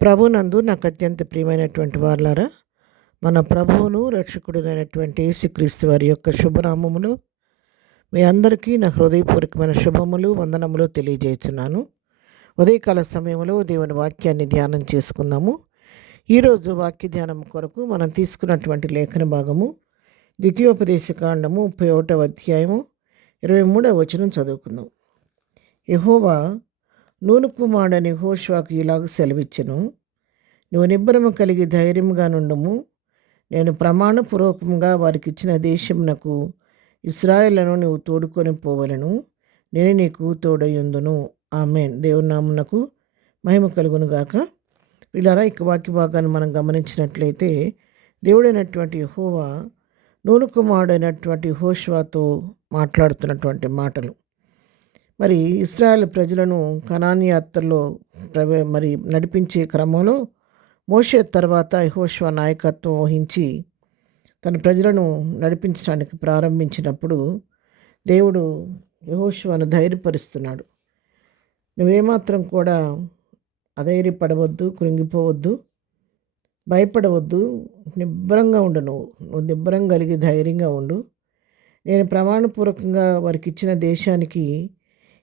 ప్రభునందు నాకు అత్యంత ప్రియమైనటువంటి వారలారా, మన ప్రభువును రక్షకుడునైనటువంటి యేసుక్రీస్తు వారి యొక్క శుభనామములు మీ అందరికీ నా హృదయపూర్వకమైన శుభములు వందనములు తెలియజేస్తున్నాను. ఉదయకాల సమయంలో దేవుని వాక్యాన్ని ధ్యానం చేసుకుందాము. ఈరోజు వాక్య ధ్యానం కొరకు మనం తీసుకున్నటువంటి లేఖన భాగము ద్వితీయోపదేశ కాండము 31వ అధ్యాయము 23వ వచనం చదువుకుందాం. యెహోవా నూను కుమారుడని యెహోషువకు ఇలాగ సెలవిచ్చెను, నువ్వు నిబ్బరము కలిగి ధైర్యముగా నుండుము. నేను ప్రమాణపూర్వకంగా వారికి ఇచ్చిన దేశమునకు ఇశ్రాయేలును నువ్వు తోడుకొని పోవలను. నేను నీకు తోడయుందును. ఆమేన్. దేవుని నామమునకు మహిమ కలుగును గాక. వీళ్ళారా, ఇక వాక్య భాగాన్ని మనం గమనించినట్లయితే దేవుడైనటువంటి యెహోవా నూను కుమారుడైనటువంటి యెహోషువతో మాట్లాడుతున్నటువంటి మాటలు. మరి ఇశ్రాయేల్ ప్రజలను కనానీ యాత్రలో నడిపించే క్రమంలో మోషే తర్వాత యెహోషువ నాయకత్వం వహించి తన ప్రజలను నడిపించడానికి ప్రారంభించినప్పుడు దేవుడు యెహోషువను ధైర్యపరుస్తున్నాడు. నువ్వేమాత్రం కూడా అధైర్యపడవద్దు, కృంగిపోవద్దు, భయపడవద్దు, నిబ్బరంగా ఉండు. నువ్వు నిబ్బరం కలిగి ధైర్యంగా ఉండు. నేను ప్రమాణపూర్వకంగా వారికి ఇచ్చిన దేశానికి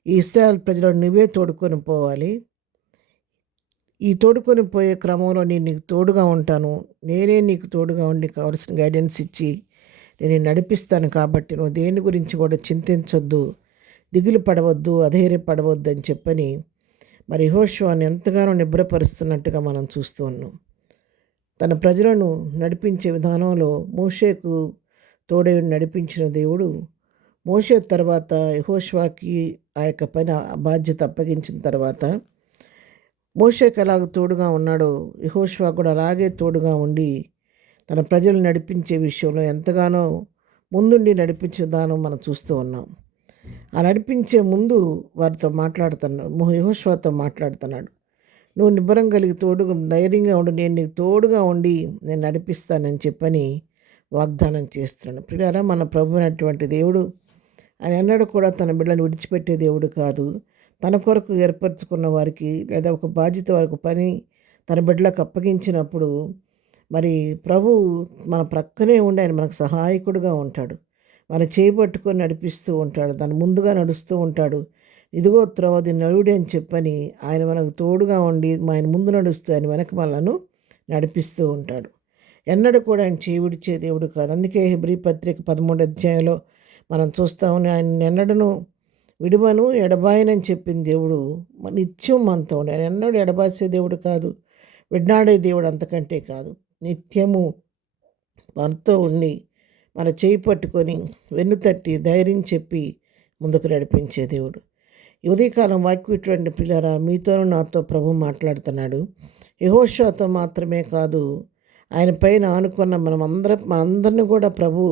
ఈ ఇశ్రాయేల్ ప్రజలను నువ్వే తోడుకొని పోవాలి. ఈ తోడుకొని పోయే క్రమంలో నేను నీకు తోడుగా ఉంటాను. నేనే నీకు తోడుగా ఉండి కావలసిన గైడెన్స్ ఇచ్చి నేను నడిపిస్తాను. కాబట్టి నువ్వు దేని గురించి కూడా చింతించొద్దు, దిగులు పడవద్దు, అధైర్యపడవద్దు అని చెప్పని మరి యెహోషువను ఎంతగానో నిబ్రపరుస్తున్నట్టుగా మనం చూస్తూ ఉన్నాం. తన ప్రజలను నడిపించే విధానంలో మోషేకు తోడై నడిపించిన దేవుడు మోషే తర్వాత యెహోషువకి ఆ యొక్క పని బాధ్యత అప్పగించిన తర్వాత మోషేకి ఎలాగ తోడుగా ఉన్నాడో యెహోషువ కూడా అలాగే తోడుగా ఉండి తన ప్రజలు నడిపించే విషయంలో ఎంతగానో ముందుండి నడిపించే విధానం మనం చూస్తూ ఉన్నాం. ఆ నడిపించే ముందు వారితో మాట్లాడుతున్నాడు, యెహోషువతో మాట్లాడుతున్నాడు. నువ్వు నిబ్బరం కలిగి తోడుగా ధైర్యంగా ఉండి నేను నీకు తోడుగా ఉండి నేను నడిపిస్తానని చెప్పని వాగ్దానం చేస్తున్నాడు. ప్రియులారా, మన ప్రభు అయినటువంటి దేవుడు ఆయన ఎన్నడూ కూడా తన బిడ్డలను విడిచిపెట్టే దేవుడు కాదు. తన కొరకు ఏర్పరచుకున్న వారికి లేదా ఒక బాధ్యత వారికి పని తన బిడ్డలకు అప్పగించినప్పుడు మరి ప్రభు మన ప్రక్కనే ఉండి ఆయన మనకు సహాయకుడుగా ఉంటాడు. మన చేపట్టుకొని నడిపిస్తూ ఉంటాడు, తను ముందుగా నడుస్తూ ఉంటాడు. ఇదిగో త్రోవది నడుడి అని చెప్పని ఆయన మనకు తోడుగా ఉండి ఆయన ముందు నడుస్తూ ఆయన వెనక మనలను నడిపిస్తూ ఉంటాడు. ఎన్నడూ కూడా ఆయన చేయి విడిచే దేవుడు కాదు. అందుకే హెబ్రీ పత్రిక 13వ అధ్యాయంలో మనం చూస్తామని ఆయన ఎన్నడను విడువను ఎడబాయనని చెప్పిన దేవుడు నిత్యం మనతో ఉండి, ఆయన ఎన్నడూ ఎడబాసే దేవుడు కాదు, విడ్నాడే దేవుడు అంతకంటే కాదు. నిత్యము మనతో ఉండి మన చేయి పట్టుకొని వెన్నుతట్టి ధైర్యం చెప్పి ముందుకు నడిపించే దేవుడు. ఈ ఉదయకాలం వాక్యటువంటి పిల్లరా, మీతోనూ నాతో ప్రభు మాట్లాడుతున్నాడు. యెహోషువతో మాత్రమే కాదు, ఆయన పైన ఆనుకున్న మనందరినీ కూడా ప్రభు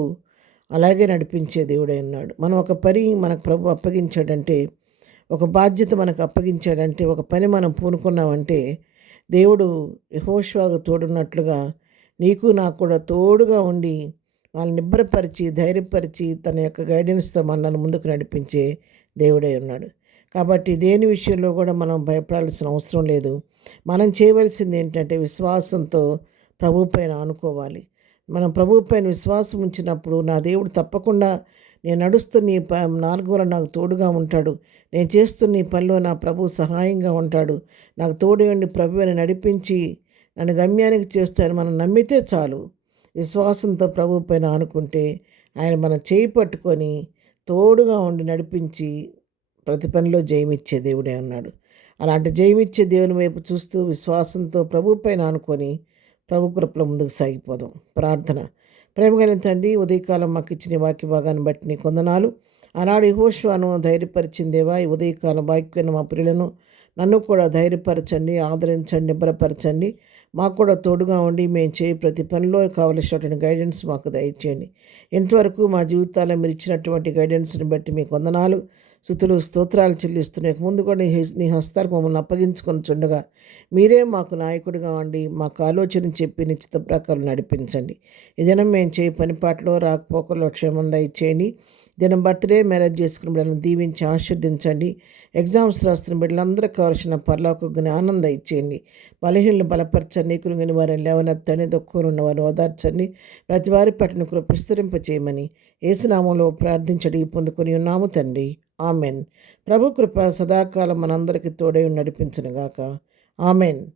అలాగే నడిపించే దేవుడై ఉన్నాడు. మనం ఒక పని మనకు ప్రభు అప్పగించాడంటే, ఒక బాధ్యత మనకు అప్పగించాడంటే, ఒక పని మనం పూనుకున్నామంటే దేవుడు యెహోషువకు తోడున్నట్లుగా నీకు నాకు కూడా తోడుగా ఉండి వాళ్ళని నిబ్బరపరిచి ధైర్యపరిచి తన యొక్క గైడెన్స్తో మనల్ని ముందుకు నడిపించే దేవుడై ఉన్నాడు. కాబట్టి దేని విషయంలో కూడా మనం భయపడాల్సిన అవసరం లేదు. మనం చేయవలసింది ఏంటంటే విశ్వాసంతో ప్రభు పైన ఆనుకోవాలి. మనం ప్రభు పైన విశ్వాసం ఉంచినప్పుడు నా దేవుడు తప్పకుండా నేను నడుస్తున్న ఈ మార్గంలో నాకు తోడుగా ఉంటాడు, నేను చేస్తున్న ఈ పనిలో నా ప్రభు సహాయంగా ఉంటాడు, నాకు తోడు ఉండి ప్రభువుని నడిపించి నన్ను గమ్యానికి చేస్తాను మనం నమ్మితే చాలు. విశ్వాసంతో ప్రభు పైన ఆనుకుంటే ఆయన మన చేయి పట్టుకొని తోడుగా ఉండి నడిపించి ప్రతి పనిలో జయమిచ్చే దేవుడే ఉన్నాడు. అలాంటి జయమిచ్చే దేవుని వైపు చూస్తూ విశ్వాసంతో ప్రభు పైన ఆనుకొని ప్రభు కృపలో ముందుకు సాగిపోదాం. ప్రార్థన. ప్రేమ కలిగిన తండ్రి, ఉదయకాలం మాకు ఇచ్చిన వాక్య భాగాన్ని బట్టి నీ కొందనాలు. ఆనాడు యెహోషువను ధైర్యపరిచిందేవా, ఈ ఉదయకాలం వాక్యాన్ని మా ప్రియులను నన్ను కూడా ధైర్యపరచండి, ఆదరించండి, నిబ్బరపరచండి. మాకు కూడా తోడుగా ఉండి మేము చేయి ప్రతి పనిలో కావలసినటువంటి గైడెన్స్ మాకు దయచేయండి. ఇంతవరకు మా జీవితాల్లో మీరు ఇచ్చినటువంటి గైడెన్స్ని బట్టి మీకు వందనాలు, స్తుతులు, స్తోత్రాలు చెల్లిస్తున్నాయి. ముందు కూడా నీ హస్తాలకు మమ్మల్ని అప్పగించుకొని చుండగా మీరే మాకు నాయకుడిగా ఉండి మాకు ఆలోచన చెప్పి నిశ్చిత ప్రకారం నడిపించండి. ఈ దినం మేము చేయి పనిపాట్లో రాకపోకల్లో క్షేమం దయచేయండి. దినం బర్త్డే మ్యారేజ్ చేసుకున్న బిడ్డలను దీవించి ఆశీర్దించండి. ఎగ్జామ్స్ రాస్తున్న బిడ్డలందరికీ కావాల్సిన పరలోక జ్ఞానం దయచేయండి. బలహీనలు బలపరచండి, కృంగిన వారిని లేవనెత్తండి, దుఃఖంలో ఉన్న వారిని ఓదార్చండి. ప్రతి వారి పట్టిన కృప విస్తరింప చేయమని యేసునామంలో ప్రార్థించడి పొందుకొని ఉన్నాము తండ్రి. ఆమెన్. ప్రభు కృప సదాకాలం మనందరికీ తోడై నడిపించునుగాక. ఆమెన్.